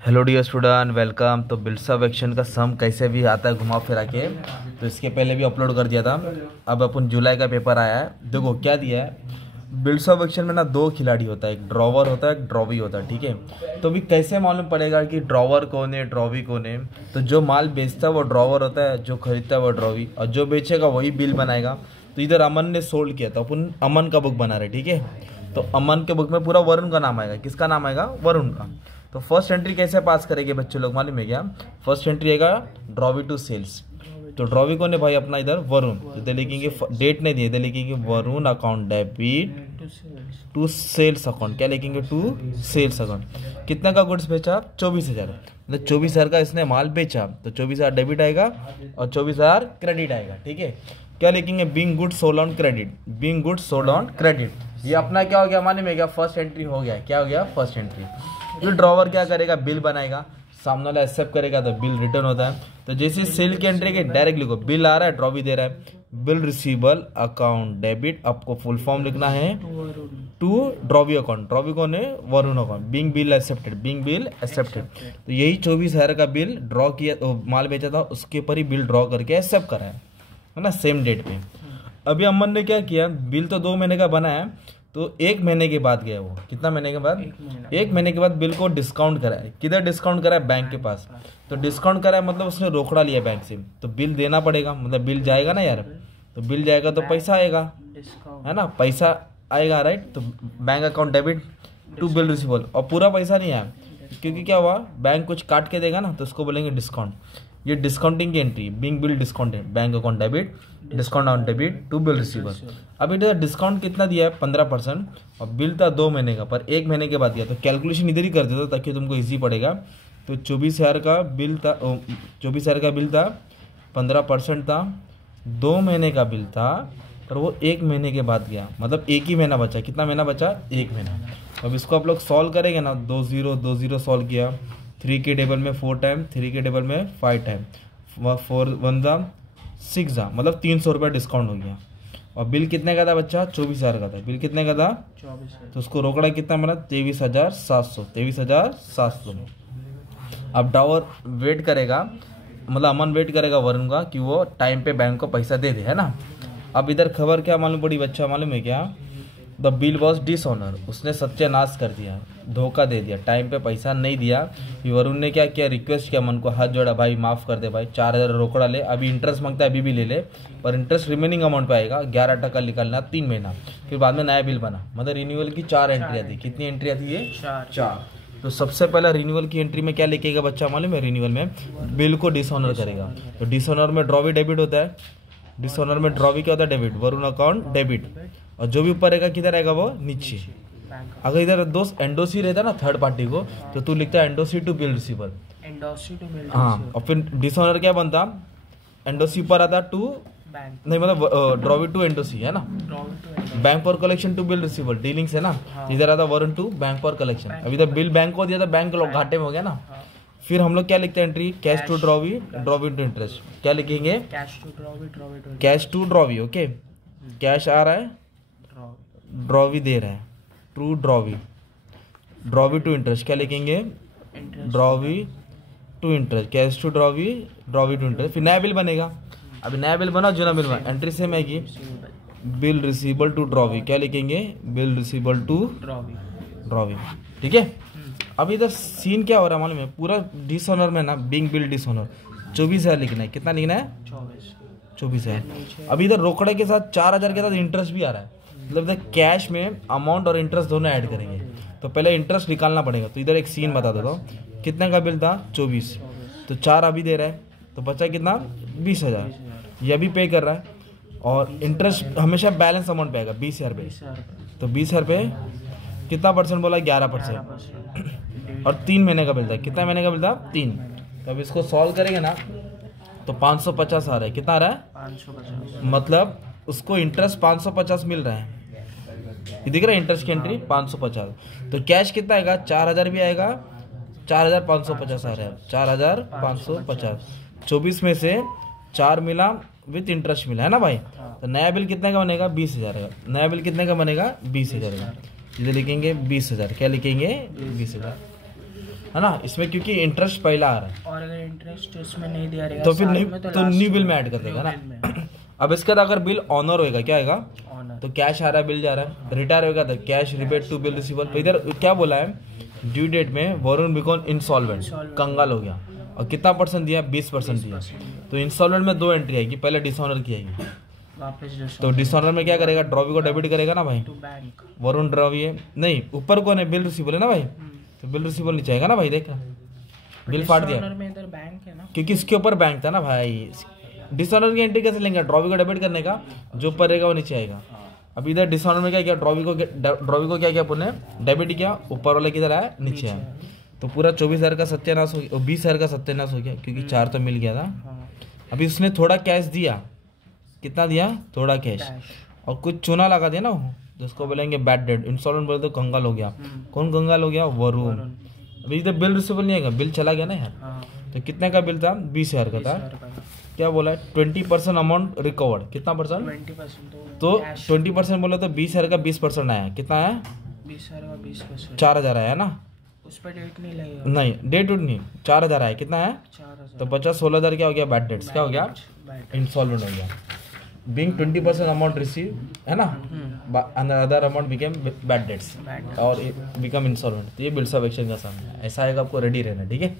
Hello dear student, welcome. तो bills of action का sum कैसे भी आता है घुमा फिरा के, तो इसके पहले भी अपलोड कर दिया था। अब अपन जुलाई का पेपर आया है। देखो क्या दिया है। बिल्स ऑफ एक्शन में ना दो खिलाड़ी होता है, एक ड्रॉवर होता है, एक ड्रॉवी होता है, ठीक है। तो अभी कैसे मालूम पड़ेगा कि ड्रॉवर कौन है, ड्रॉवी कौन है। तो जो माल बेचता है वो ड्रॉवर होता है, जो खरीदता है वो ड्रॉवी, और जो बेचेगा वही बिल बनाएगा। तो इधर अमन ने सोल्ड किया था, अपन अमन का बुक बना रहे, ठीक है। तो अमन के बुक में पूरा वरुण का नाम आएगा। किसका नाम आएगा? वरुण का। तो फर्स्ट एंट्री कैसे पास करेंगे बच्चे लोग मालूम है क्या? फर्स्ट एंट्री आएगा ड्रॉवी टू सेल्स। तो ड्रॉवी कौन है भाई? अपना इधर वरुण। तो इधर लिखेंगे, डेट नहीं दिए, इधर लिखेंगे Varun account debit to sales account. क्या लिखेंगे? To sales account. कितना का गुड्स बेचा? 24,000। मतलब 24,000 का इसने माल बेचा, तो 24,000 डेबिट आएगा और 24,000 क्रेडिट आएगा, ठीक है। क्या लिखेंगे? Being goods sold on credit. Being goods sold on credit, ये अपना क्या हो गया मालूम है क्या? फर्स्ट एंट्री हो गया। क्या हो गया? First entry. फिर ड्रॉवर क्या करेगा? बिल बनाएगा। सामने वाला एक्सेप्ट करेगा तो बिल रिटर्न होता है। तो जैसे सेल की एंट्री के डायरेक्ट लिखो, बिल आ रहा है, ड्रॉवी दे रहा है, बिल रिसीवेबल अकाउंट डेबिट। आपको फुल फॉर्म लिखना है टू ड्रॉवी अकाउंट। ड्रॉवी कौन है? Varun account. Being bill accepted, being bill accepted. तो यही 24,000 का बिल ड्रॉ किया, माल बेचा था उसके ऊपर ही बिल ड्रॉ करके एक्सेप्ट करा है ना, सेम डेट पे। अभी अमन ने क्या किया? बिल तो 2 महीने का बना है, तो 1 महीने के बाद गया वो। कितना महीने के बाद? 1 महीने के बाद बिल को डिस्काउंट करा है। किधर डिस्काउंट करा है? बैंक के पास। तो डिस्काउंट करा है मतलब उसने रोकड़ा लिया बैंक से, तो बिल देना पड़ेगा। मतलब बिल जाएगा ना यार, तो बिल जाएगा तो पैसा आएगा, है ना, पैसा आएगा, राइट। तो bank account debit to bill receivable, और पूरा पैसा नहीं आया क्योंकि क्या हुआ, बैंक कुछ काट के देगा ना, तो उसको बोलेंगे डिस्काउंट। ये डिस्काउंटिंग की entry, being bill discounted, bank account debit, discount on debit to bill receiver. अब इधर डिस्काउंट कितना दिया है? 15%, और बिल था 2 महीने का, पर 1 महीने के बाद गया। तो कैलकुलेशन इधर ही कर देता ताकि तुमको इजी पड़ेगा। तो 24,000 का बिल था, 24,000 का बिल था, 15% था, 2 महीने का बिल था, पर वो 1 महीने के बाद गया। मतलब 1 ही महीना बचा। कितना महीना बचा? 1 महीना। अब इसको आप लोग सॉल्व करेंगे ना, 2 0 2 0 सॉल्व किया, 3 के टेबल में 4 टाइम, 3 के टेबल में 5 टाइम, 4 1 जा 6 जा, मतलब 300 रुपये डिस्काउंट हो गया। और बिल कितने का था बच्चा? 24,000 का था। बिल कितने का था? 24,000। तो उसको रोकड़ा कितना बना? 23,700, 23,700। अब डावर वेट करेगा, मतलब अमन वेट करेगा वरुण का कि वो टाइम पे बैंक को पैसा दे दे, है ना। अब इधर खबर क्या मालूम पड़ी बच्चा, मालूम है क्या? The bill was dishonour. उसने सत्यानाश कर दिया, धोखा दे दिया, टाइम पे पैसा नहीं दिया। वरुण ने क्या किया? रिक्वेस्ट किया, मन को हाथ जोड़ा, भाई माफ़ कर दे भाई, 4,000 रोकड़ा ले, अभी इंटरेस्ट मांगता है अभी भी ले ले, पर इंटरेस्ट रिमेनिंग अमाउंट पे आएगा, 11% निकालना 3 महीना। फिर बाद में नया बिल बना। मतलब रिन्यूअल की 4 एंट्री आती। कितनी एंट्री आती है? 4। तो सबसे पहला रिन्यूअल की एंट्री में क्या लिखेगा बच्चा मालूम है? रिन्यूअल में बिल को डिसऑनर करेगा। तो डिसऑनर में ड्रॉवी डेबिट होता है। डिसऑनर में ड्रॉवी क्या होता है? डेबिट। वरुण अकाउंट डेबिट, और जो भी ऊपर रहेगा किधर रहेगा? वो नीचे। अगर इधर दोस्त एंडोसी रहता ना थर्ड पार्टी को, तो तू लिखता है एंडोसी टू बिल रिसीवर। हाँ, और फिर डिसऑनर क्या बनता? एंडोसी ऊपर आता टू नहीं, मतलब ड्रॉवी टू एंडोसी, है ना। Bank for collection to bill receiver, dealings है ना। इधर आता Varun to bank for collection. अभी तो बिल बैंक को दिया था, बैंक लोग घाटे में हो गया ना। फिर हम लोग क्या लिखते हैं entry? Cash to drawee, drawee to interest. क्या लिखेंगे? Cash to drawee, okay. Cash आ रहा है, ड्रॉवी दे रहा है, to drawee, drawee to interest. क्या लिखेंगे? Drawee to interest, cash to drawee, drawee to interest. फिर नया बिल बनेगा। अभी नया बिल बना, जो ना बिल बना, एंट्री सेम आएगी, बिल रिसीवेबल टू ड्रॉवी। क्या लिखेंगे? बिल रिसीवेबल टू ड्रॉवी, ठीक है। अब इधर सीन क्या हो रहा है मालूम है? पूरा डिसऑनर में ना, बिंग बिल डिसऑनर 24,000 लिखना है। कितना लिखना है? 24,000। अभी इधर रोकड़े के साथ 4,000 के साथ इंटरेस्ट भी आ रहा है। मतलब इधर कैश में अमाउंट और इंटरेस्ट दोनों ऐड करेंगे, तो पहले इंटरेस्ट निकालना पड़ेगा। तो इधर एक सीन बता देता हूँ। कितने का बिल था? 24, तो 4 अभी दे रहा है, तो बचा कितना? 20,000। ये अभी पे कर रहा है, और इंटरेस्ट हमेशा बैलेंस अमाउंट पे आएगा, 20,000 पे। तो 20,000 पे कितना परसेंट बोला? 11%। और 3 महीने का बिल था। कितना महीने का बिल था? 3। तो अब इसको सॉल्व करेंगे ना, तो 550 आ रहा है। कितना आ रहा है? 550। मतलब उसको इंटरेस्ट 550 मिल रहा है। ये दिख रहा है इंटरेस्ट की एंट्री 550। तो कैश कितना आएगा? 4,000 भी आएगा, 4,550 आ रहा है, 4,550। 24 में से 4 मिला, विथ इंटरेस्ट मिला, है ना भाई। तो नया बिल कितने का बनेगा? 20,000 का। नया बिल कितने का बनेगा? 20,000 का। इधर लिखेंगे 20,000। क्या लिखेंगे? 20,000। है ना, इसमें क्योंकि इंटरेस्ट पहला आ रहा है, और अगर इंटरेस्ट उसमें नहीं दिया रहेगा तो फिर साथ नहीं, में, तो न्यू बिल में ऐड कर देगा ना। अब इसके बाद अगर बिल ऑनर होएगा क्या आएगा, तो कैश आ रहा है, बिल जा रहा है। रिटायर होगा तो cash rebate to bill receivable. तो इधर क्या बोला है, ड्यू डेट में वरुण बिकॉन इंसॉल्वेंट, कंगाल हो गया, और कितना परसेंट दिया, 20% दिया। तो इंस्टॉलमेंट में 2 एंट्री आएगी, पहले डिसऑनर की आएगी वापस। तो डिसऑनर में क्या करेगा, ड्रॉवी को डेबिट करेगा ना भाई, टू बैंक वरुण ड्रॉवी है नहीं, ऊपर कौन है, बिल रिसीवेबल है ना भाई, तो बिल रिसीवेबल नीचे आएगा ना भाई, देखा बिल फाड़ दिया में इधर बैंक है ना, क्योंकि इसके ऊपर बैंक था ना भाई। डिसऑनर की एंट्री कैसे लेंगे, ड्रॉवी को डेबिट करने का, जो ऊपर रहेगा वो नीचे आएगा। अब इधर डिसऑनर में क्या किया, ड्रॉवी को क्या किया पुनः डेबिट किया, ऊपर वाले किधर आया, नीचे आया। तो पूरा 24,000 का सत्यानाश हो गया, 20,000 का सत्यानाश हो गया, क्योंकि 4 तो मिल गया था। अभी उसने थोड़ा कैश दिया, कितना दिया, थोड़ा कैश, और कुछ चूना लगा दिया ना वो, जिसको बोलेंगे बैड डेट। इंस्टॉलमेंट बोले तो कंगाल हो गया। कौन कंगाल हो गया, वरुण। अभी इधर बिल रिसीवेबल नहीं आएगा, बिल चला गया ना यार। तो कितने का बिल था, 20,000 का था। क्या बोला है, 20% अमाउंट रिकवर्ड, कितना परसेंट, 20%। तो 20% बोले तो 20,000 का 20% आया, कितना आया, 20,000 का 20%, 4,000 आया ना। उस पर डेट नहीं लगेगा, नहीं डेट उठ नहीं, 4,000 आया, कितना है, 4,000। तो 16,000 क्या हो गया, बैड डेट्स क्या हो गया, इंस्टॉलमेंट हो गया। बीइंग 20% अमाउंट रिसीव है ना, other amount became bad debts और बिकम इंस्टॉलमेंट। तो ये बिल्स ऑफ एक्शन का सामने ऐसा आएगा, आपको रेडी रहना, ठीक है।